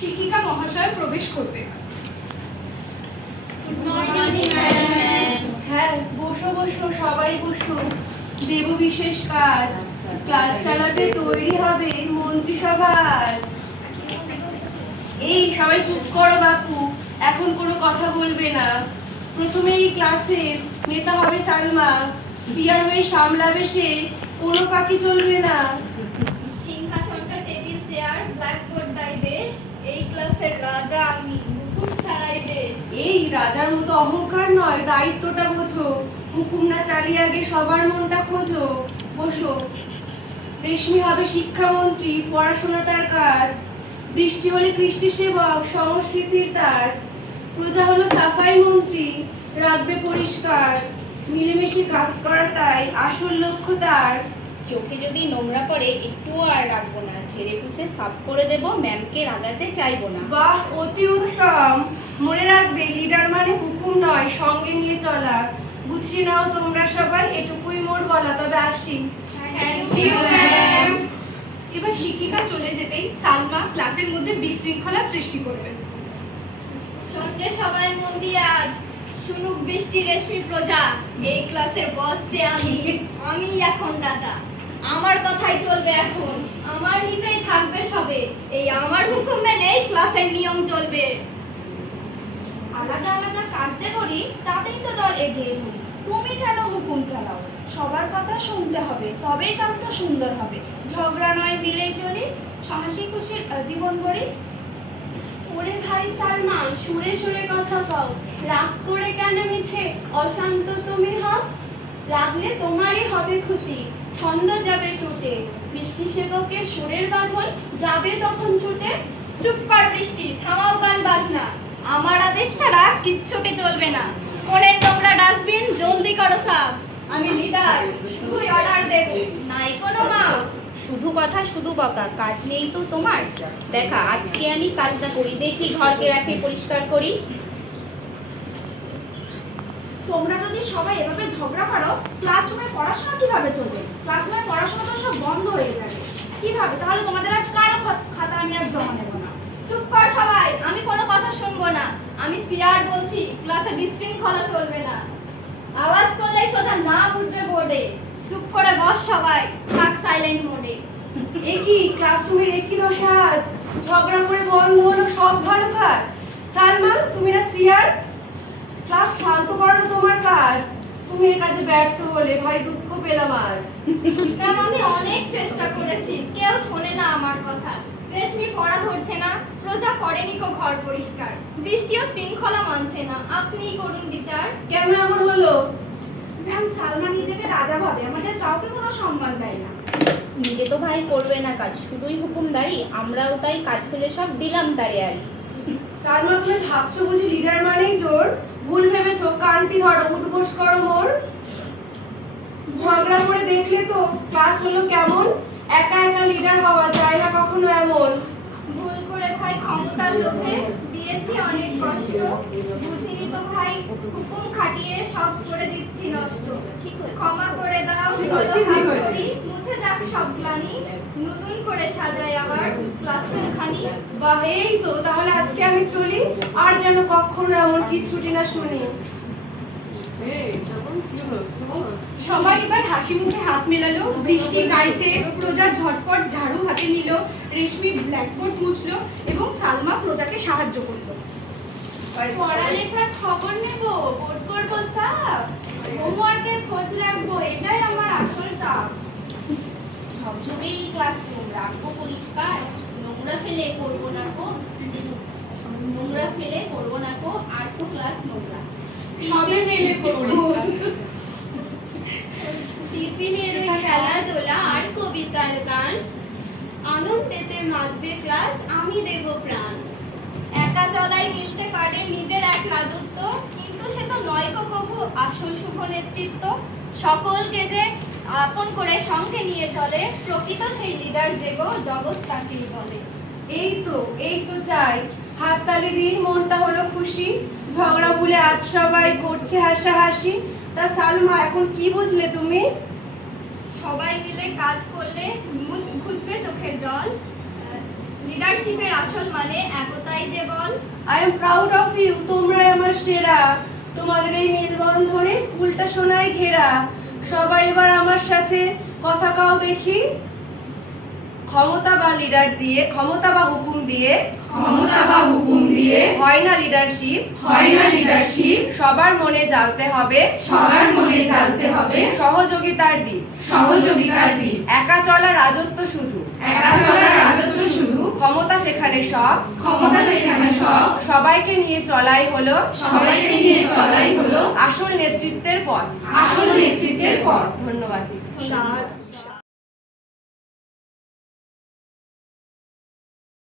শিক্ষিকা মহাশয় প্রবেশ করবে। হ্যাঁ, বসো বসো, সবাই বসো। দেব বিশেষ কাজ, ক্লাস চালাতে তৈরি হবে মন্ত্রিসভা আজ। এই সবাই চুপ করো বাপু, এখন কোনো কথা বলবে না। প্রথমে এই ক্লাসের নেতা হবে সালমা, সিআর হয়ে সামলাবে সে, কোনো ফাঁকি চলবে না। সিংহাসনটা টেবিল চেয়ার, ব্ল্যাকবোর্ড দাই দেশ, এই ক্লাসের রাজা আমি, মুকুট ছাড়াই বেশ। এই রাজার মতো অহংকার নয়, দায়িত্বটা বোঝো। হুকুম না চালিয়ে আগে সবার মনটা খোঁজো। বসো। রেশমি হবে শিক্ষামন্ত্রী, পড়াশোনা তার কাজ। বৃষ্টি হলে কৃষ্টি সেবক, সংস্কৃতির তাজ। প্রজা হলো সাফাই মন্ত্রী, রাখবে পরিষ্কার। মিলেমিশে কাজ করাটাই আসল লক্ষ্য তার। চোখে যদি নোংরা পড়ে একটুও আর রাখবো না, ঝেড়ে পুষে সাফ করে দেব, ম্যামকে রাগাতে চাইবো না। বাহ, অতি উত্তম। মনে রাখবে, লিডার মানে হুকুম নয়, সঙ্গে নিয়ে চলা। গুছিয়ে নাও তোমরা সবাই, এটুকুই মোর বলা। তবে আসি। এবার শিক্ষিকা চলে যেতেই সালমা ক্লাসের মধ্যে বিশৃঙ্খলা সৃষ্টি করবে। শোনবে সবাই মন দিয়ে আজ, শুনুক বৃষ্টি রেশমি প্রজা, এই ক্লাসের বস যে আমি, আমি এখন রাজা। আমার কথাই চলবে এখন, আমার নিচেই থাকবে সবে, এই আমার হুকুম মেনেই ক্লাসের নিয়ম চলবে। আলাদা আলাদা কাজ যে করি, তাতেই তো দল এগিয়ে ধরি। তুমি কেন হুকুম চালাও? সবার কথা শুনতে হবে, তবেই কাজটা সুন্দর হবে। ঝগড়া নয়, মিলেই চলি, হাসি খুশি জীবন গড়ি। ওরে ভাই সালমান, সুরে সুরে কথা কও। রাগ করে কেন মিছে অশান্ত তুমি হও? রাগলে তোমারই হবে ক্ষতি, ছন্দ যাবে টুটে। বৃষ্টি সেবকের সুরের বাঁধন যাবে তখন ছুটে। চুপ কর বৃষ্টি, থামাও গান বাজনা, আমার আদেশ ছাড়া কিচ্ছুটি চলবে না। কোণের নোংরা ডাস্টবিন জলদি করো সাফ, আমি লিডার, শুধুই অর্ডার দেব, নাই কোনো মা। শুধু কথা শুধু বকা, কাজ নেই তো তোমার? দেখা আজকে আমি কাজটা করি, দেখি ঘরকে রাখি পরিষ্কার করি। তোমরা যদি সবাই এভাবে ঝগড়া করো, ক্লাসরুমে পড়াশোনা কিভাবে চলবে? ক্লাসরুমে পড়াশোনা তো সব বন্ধ হয়ে যাবে। কিভাবে? তাহলে তোমাদের আর কারো খাতা আমি আর জমা নেব না। চুপ কর সবাই, আমি কোনো কথা শুনবো না। আমি সিআর বলছি, ক্লাসে বিশৃঙ্খলা চলবে না। আওয়াজ করলেই সোজা নাম উঠবে বোর্ডে। চুপ করে বস সবাই, থাক সাইলেন্ট মোডে। একই ক্লাসরুমের একই দশা আজ, ঝগড়া করে বন্ধ হলো সব ভালো কাজ। সালমা, তুমি না সিআর, ক্লাস শান্ত করানো তোমার কাজ। তুমি এ কাজে ব্যর্থ হলে ভারী দুঃখ পেলাম আজ। ম্যাম, আমি অনেক চেষ্টা করেছি, কেউ শোনে না আমার কথা। রেশমি পড়া ধরছে না, প্রজা করেনি কো ঘর পরিষ্কার, বৃষ্টিও শৃঙ্খলা মানছে না, আপনিই করুন বিচার। কেন এমন হলো? ম্যাম, সালমা নিজেকে রাজা ভাবে, আমাদের কাউকে কোনো সম্মান দেয় না। নিজে তো ভাই করবে না কাজ, শুধুই হুকুমদারি, আমরাও তাই কাজ ফেলে সব দিলাম তারে আরি। সালমা, তুমি ভাবছো বুঝি লিডার মানেই জোর? ভুল ভেবেছো, কানটি ধরো, উঠবোস করো মোর। ঝগড়া করে দেখলে তো ক্লাস হলো কেমন। একা একা লিডার হওয়া যায় না কখনো এমন। ভুল করে ভাই ক্ষমতার লোভে দিয়েছি অনেক কষ্ট, বুঝিনি তো ভাই হুকুম খাটিয়ে সব করে দিচ্ছি নষ্ট। ক্ষমা করে দাও, চলো হাত ধরি, মুছে যাক সব গ্লানি, নতুন করে সাজাই আবার ক্লাসরুম খানি। বাহ, এই তো তাহলে আজকে আমি চলি, আর যেন কখনো এমন কিচ্ছুটি না শুনি। সবাই এবার হাসি মুখে হাত মেলালো। বৃষ্টি গাইছে, প্রজা ঝটপট ঝাড়ু হাতে নিল, রেশমি ব্ল্যাকবোর্ড মুছলো এবং সালমা প্রজাকে সাহায্য করলো। পড়ালেখার খবর নেব, বোর্ড করবো সাফ, হোমওয়ার্কের খোঁজ রাখবো, এটাই আমার আসল টাস্ক। ঝকঝকেই ক্লাসরুম রাখবো পরিষ্কার, নোংরা ফেলে করবো না কো, নোংরা ফেলে করবো না কো, আর তো ক্লাস নোংরা। সবে মিলে করবো। টিফিনের ওই খেলাধুলা আর কবিতার গান, আনন্দেতে মাতবে ক্লাস, আমি দেব প্রাণ। একা চলাই মিলতে পারে নিজের এক রাজত্ব, কিন্তু সে তো নয় কো কভু আসল শুভ নেতৃত্ব। সকলকে যে আপন করে সঙ্গে নিয়ে চলে, প্রকৃত সেই লিডার যে গো, জগৎ তাকেই বলে। এই তো চাই। হাততালি দিই, মনটা হলো খুশি। ঝগড়া ভুলে আজ সবাই করছে হাসাহাসি। তা সালমা, এখন কি বুঝলে তুমি? সবাই মিলে কাজ করলে ঘুষবে চোখের জল, লিডারশিপের আসল মানে একতাই যে বল। I am proud of you, তোমরাই আমার সেরা। তোমাদের এই মেলবন্ধনে স্কুলটা সোনায় ঘেরা। সবাই এবার আমার সাথে কথা কাও দেখি। ক্ষমতা বা লিডার দিয়ে, ক্ষমতা বা হুকুম দিয়ে, ক্ষমতা বা হুকুম দিয়ে হয় না লিডারশিপ, হয় না লিডারশিপ। সবার মনে জ্বালতে হবে, সবার মনে জ্বালতে হবে সহযোগিতার দিক। সহযোগিতার দিক। একা চলা রাজত্ব শুধু, একা চলা রাজত্ব শুধু, ক্ষমতা সেখানে সব, ক্ষমতা সেখানে সব। সবাইকে নিয়ে চলাই হলো, সবাইকে নিয়ে চলাই হলো আসল নেতৃত্বের পথ। আসল নেতৃত্বের পথ। ধন্যবাদ।